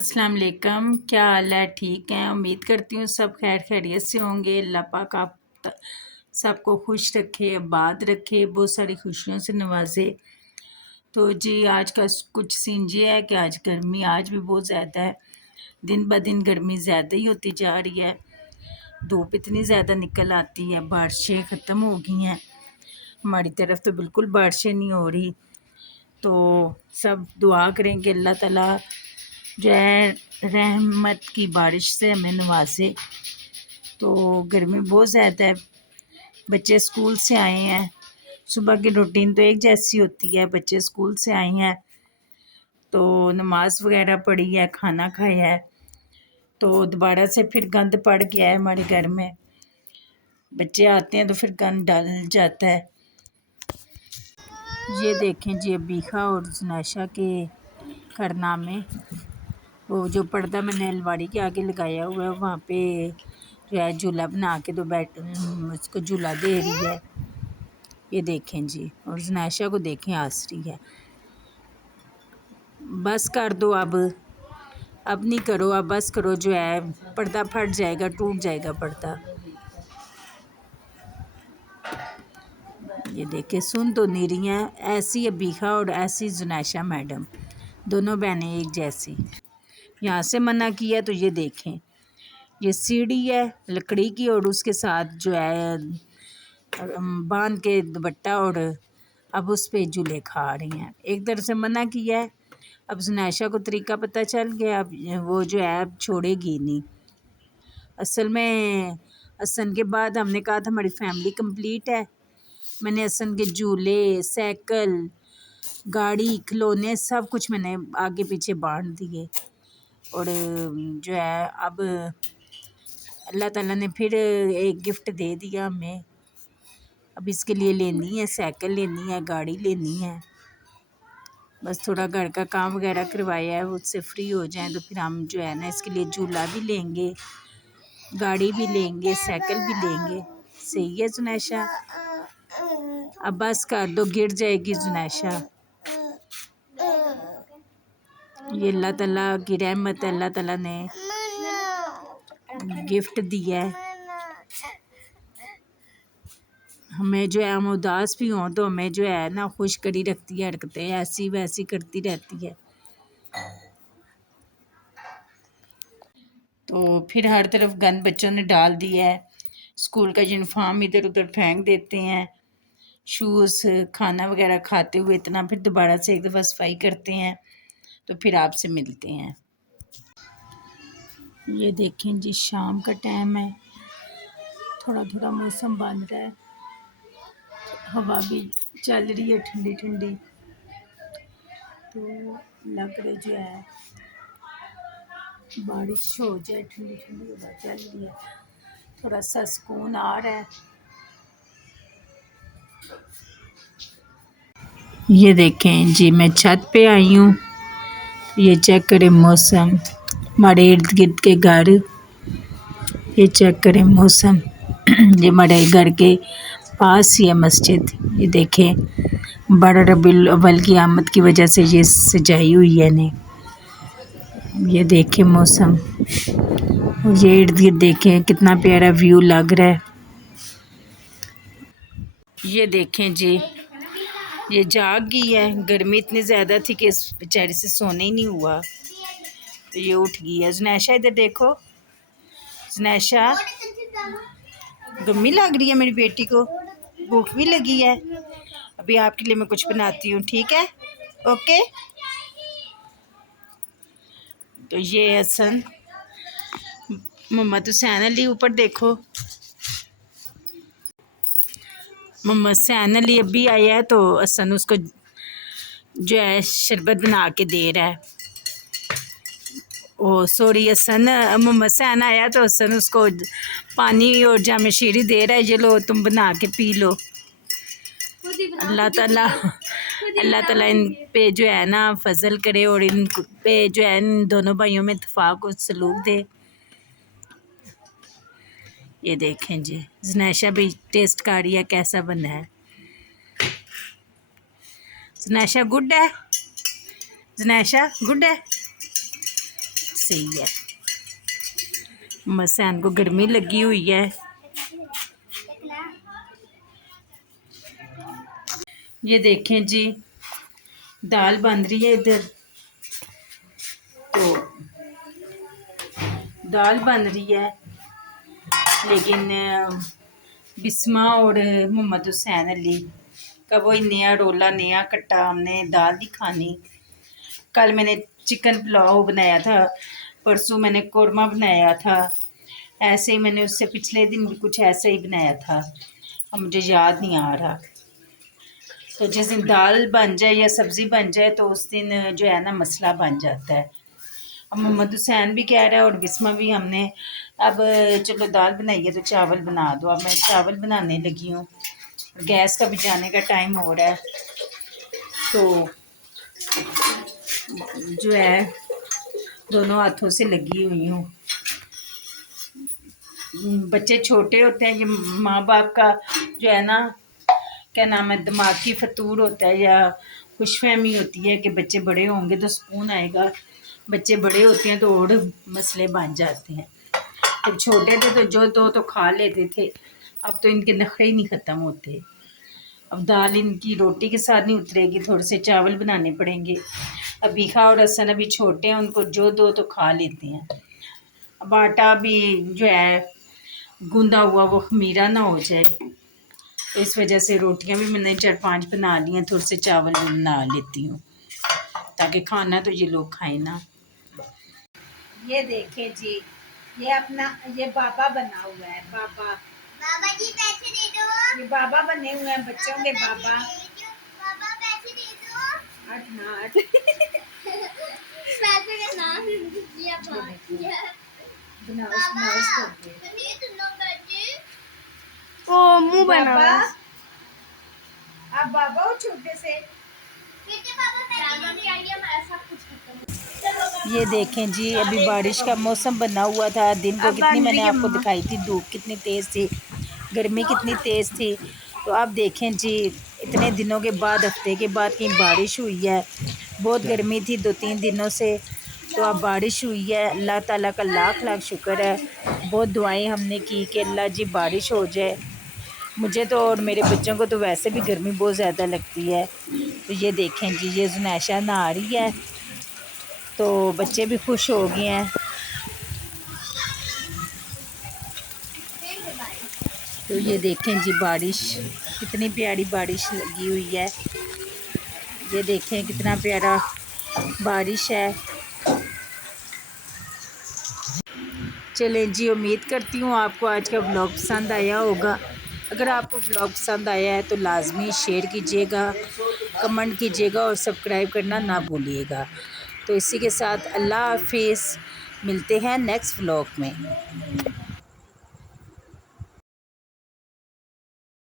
अस्सलाम वालेकुम। क्या हाल है? ठीक हैं? उम्मीद करती हूँ सब खैर खैरियत से होंगे। अल्लाह पाक आप सबको खुश रखे, आबाद रखे, बहुत सारी खुशियों से नवाजे। तो जी आज का कुछ सीन ये है कि आज गर्मी आज भी बहुत ज़्यादा है। दिन ब दिन गर्मी ज़्यादा ही होती जा रही है। धूप इतनी ज़्यादा निकल आती है, बारिशें ख़त्म हो गई हैं। हमारी तरफ तो बिल्कुल बारिशें नहीं हो रही। तो सब दुआ करें कि अल्लाह ताला जो है रहमत की बारिश से हमें नवाजे। तो गर्मी बहुत ज़्यादा है। बच्चे स्कूल से आए हैं। सुबह की रूटीन तो एक जैसी होती है। बच्चे स्कूल से आए हैं तो नमाज वगैरह पढ़ी है, खाना खाया है। तो दोबारा से फिर गंद पड़ गया है हमारे घर में। बच्चे आते हैं तो फिर गंद डाल जाता है। ये देखें जी अबीहा और जुनैशा के कारनामे। वो जो पर्दा मैंने अलमारी के आगे लगाया हुआ है वहाँ पे जो है झूला बना के तो उसको झूला दे रही है। ये देखें जी, और जुनैशा को देखें हंस रही है। बस कर दो अब नहीं करो, अब बस करो, जो है पर्दा फट जाएगा, टूट जाएगा पर्दा। ये देखें, सुन तो नहीं रही हैं। ऐसी अबीहा और ऐसी जुनैशा मैडम, दोनों बहनें एक जैसी। यहाँ से मना किया तो ये देखें, ये सीढ़ी है लकड़ी की और उसके साथ जो है बांध के दुपट्टा, और अब उस पे झूले खा रही हैं। एक तरफ से मना किया है, अब जुनैशा को तरीका पता चल गया। अब वो जो है अब छोड़ेगी नहीं। असल में हसन के बाद हमने कहा था हमारी फैमिली कंप्लीट है। मैंने हसन के झूले, साइकिल, गाड़ी, खिलौने सब कुछ मैंने आगे पीछे बांट दिए। और जो है अब अल्लाह ताला ने फिर एक गिफ्ट दे दिया हमें। अब इसके लिए लेनी है साइकिल, लेनी है गाड़ी, लेनी है। बस थोड़ा घर का काम वगैरह करवाया है, उससे फ्री हो जाएं तो फिर हम जो है ना इसके लिए झूला भी लेंगे, गाड़ी भी लेंगे, साइकिल भी लेंगे। सही है जुनैशा? अब बस कर दो, गिर जाएगी जुनैशा। ये अल्लाह ताला की रहमत है, अल्लाह ताला ने गिफ्ट दिया है हमें। जो है हम उदास भी हों तो हमें जो है ना खुश करी रखती है, हरकतें ऐसी वैसी करती रहती है। तो फिर हर तरफ गंद बच्चों ने डाल दिया है। स्कूल का यूनिफॉर्म इधर उधर फेंक देते हैं, शूज़, खाना वगैरह खाते हुए इतना, फिर दोबारा से एक दफ़ा सफाई करते हैं। तो फिर आपसे मिलते हैं। ये देखें जी, शाम का टाइम है, थोड़ा थोड़ा मौसम बन रहा है, हवा भी चल रही है ठंडी ठंडी। तो लग रहा जो है बारिश हो जाए, ठंडी ठंडी हवा चल रही है, थोड़ा सा सुकून आ रहा है। ये देखें जी, मैं छत पे आई हूँ। ये चेक करें मौसम, हमारे इर्द गिर्द के घर, ये चेक करें मौसम। ये हमारे घर के पास ही है मस्जिद। ये देखें, बड़ा रबीउल अव्वल की आमद की वजह से ये सजाई हुई है ने। ये देखें मौसम, और ये इर्द गिर्द देखें कितना प्यारा व्यू लग रहा है। ये देखें जी, ये जाग गई है। गर्मी इतनी ज़्यादा थी कि इस बेचारी से सोने ही नहीं हुआ, तो ये उठ गई है। जुनैशा इधर देखो, जुनैशा गर्मी लग रही है मेरी बेटी को, भूख भी लगी है। अभी आपके लिए मैं कुछ बनाती हूँ, ठीक है? ओके। तो ये हसन, मोहम्मद हुसैन अली ऊपर देखो, मोहम्मद हुसैन अली अभी आया है तो हसन उसको जो है शरबत बना के दे रहा है। ओ सॉरी, हसन, मोहम्मद हुसैन आया तो हसन उसको पानी और जामशीरी दे रहा है, ये लो तुम बना के पी लो। अल्लाह ताला इन पे जो है ना फजल करे और इन पे जो है इन दोनों भाइयों में इत्तेफाक और सलूक दे। ये देखें जी, जुनैशा भी टेस्ट कर रही है कैसा बना है। जुनैशा गुड है, जुनैशा गुड है, सही है। मसैन को गर्मी लगी हुई है। ये देखें जी, दाल बन रही है इधर, तो दाल बन रही है, लेकिन बिस्मा और मोहम्मद हुसैन अली का वही नया रोला, नया कट्टा, हमने दाल नहीं खानी। कल मैंने चिकन पुलाव बनाया था, परसों मैंने कौरमा बनाया था, ऐसे ही मैंने उससे पिछले दिन भी कुछ ऐसे ही बनाया था, अब मुझे याद नहीं आ रहा। तो जिस दिन दाल बन जाए या सब्ज़ी बन जाए तो उस दिन जो है ना मसला बन जाता है। अब मोहम्मद हुसैन भी कह रहा है और बिस्मा भी, हमने अब चलो दाल बनाई है तो चावल बना दो। अब मैं चावल बनाने लगी हूँ, गैस का भी जाने का टाइम हो रहा है, तो जो है दोनों हाथों से लगी हुई हूँ। बच्चे छोटे होते हैं, ये माँ बाप का जो है ना, क्या नाम है, दिमागी फतूर होता है या खुशफहमी होती है कि बच्चे बड़े होंगे तो सुकून आएगा। बच्चे बड़े होते हैं तो और मसले बन जाते हैं। जब छोटे थे तो जो दो तो खा लेते थे, अब तो इनके नखरे ही नहीं ख़त्म होते। अब दाल इनकी रोटी के साथ नहीं उतरेगी, थोड़े से चावल बनाने पड़ेंगे। अब बीखा और हसन अभी छोटे हैं, उनको जो दो तो खा लेते हैं। अब आटा भी जो है गूंदा हुआ वो खमीरा ना हो जाए, तो इस वजह से रोटियां भी मैंने 4-5 बना ली हैं, थोड़े से चावल भी बना लेती हूँ ताकि खाना तो ये लोग खाएं ना। ये देखें जी, ये अपना ये बाबा बना हुआ है, बाबा। बाबा जी पैसे दे दो। ये बाबा बने हुए हैं, बच्चों के बाबा। बाबा पैसे दे दो। 8 ना 8 पैसे का नाम दिया ओ मुंह बना हुआ। अब बाबा हो छोटे से। ये देखें जी, अभी बारिश का मौसम बना हुआ था, दिन को कितनी मैंने आपको दिखाई थी, धूप कितनी तेज़ थी, गर्मी कितनी तेज़ थी। तो अब देखें जी, इतने दिनों के बाद, हफ्ते के बाद कहीं बारिश हुई है। बहुत गर्मी थी 2-3 दिनों से, तो अब बारिश हुई है। अल्लाह ताला का लाख लाख शुक्र है। बहुत दुआएं हमने की कि अल्लाह जी बारिश हो जाए। मुझे तो और मेरे बच्चों को तो वैसे भी गर्मी बहुत ज़्यादा लगती है। तो ये देखें जी, ये जुनैशा नहा रही है, तो बच्चे भी खुश हो गए हैं। तो ये देखें जी, बारिश कितनी प्यारी बारिश लगी हुई है। ये देखें कितना प्यारा बारिश है। चलें जी, उम्मीद करती हूँ आपको आज का व्लॉग पसंद आया होगा। अगर आपको व्लॉग पसंद आया है तो लाजमी शेयर कीजिएगा, कमेंट कीजिएगा और सब्सक्राइब करना ना भूलिएगा। तो इसी के साथ अल्लाह हाफिज़, मिलते हैं नेक्स्ट व्लॉग में।